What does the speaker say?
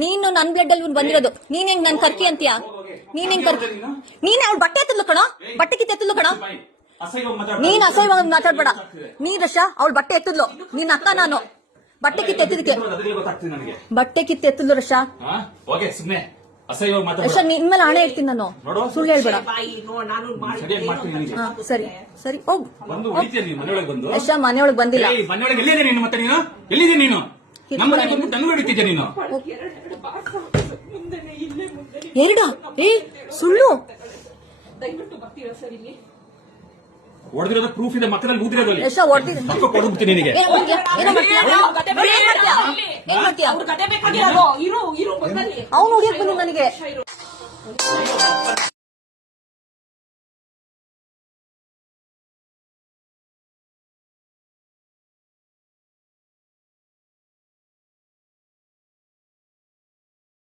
ನೀನು ನನ್ ಬ್ಲಡ್ ಅಲ್ಲಿ ಬಂದಿರೋದು. ನೀನ್ ಹೆಂಗ್ ನನ್ ಕರ್ಕಿ ಅಂತೀಯಾ? ನೀನ್ ಹೆಂಗ್ ಕರ್ಕಿ? ನೀನ್ ಅವ್ಳ ಬಟ್ಟೆ ಎತ್ತಲು ಕಣೋ, ಬಟ್ಟೆ ಕಿತ್ತು ಎತ್ತಲು ಕಣೋ. ನೀನ್ ಅಸಹ್ಯವಾಗಿ ಮಾತಾಡ್ಬೇಡ. ನೀನ್ ರಶಾ ಅವಳ ಬಟ್ಟೆ ಎತ್ತದ್ಲು, ನಿನ್ನ ಅಕ್ಕ ನಾನು. ಬಟ್ಟೆ ಕಿತ್ತು ಎತ್ತಿದಕ್ಕೆ ಬಟ್ಟೆ ಕಿತ್ತು ಎತ್ತದ್ಲು ರಶಾ. ರಶಾ ನಿನ್ ಮೇಲೆ ಹಣೆ ಇಡ್ತೀನಿ ನಾನು, ಸುಳ್ಳು ಹೇಳ್ಬೇಡ. ಸರಿ ಸರಿ ಹೋಗ್. ರಶಾ ಮನೆಯೊಳಗೆ ಬಂದಿಲ್ಲ. ಎರಡ ಏ ಸುಳ್ಳು ಹೊಡೆದಿರೋದು ಪ್ರೂಫ್ ಇದೆ, ಮಕ್ಕಳಲ್ಲಿ ಊದಿರೋದು. ಯಶಾ ಹೊಡೆದಿದ್ದೀನಿ ನಿನಗೆ. ಅವನು ಹೊಡಿಯಕ್ ಬಂದು ನನಗೆ.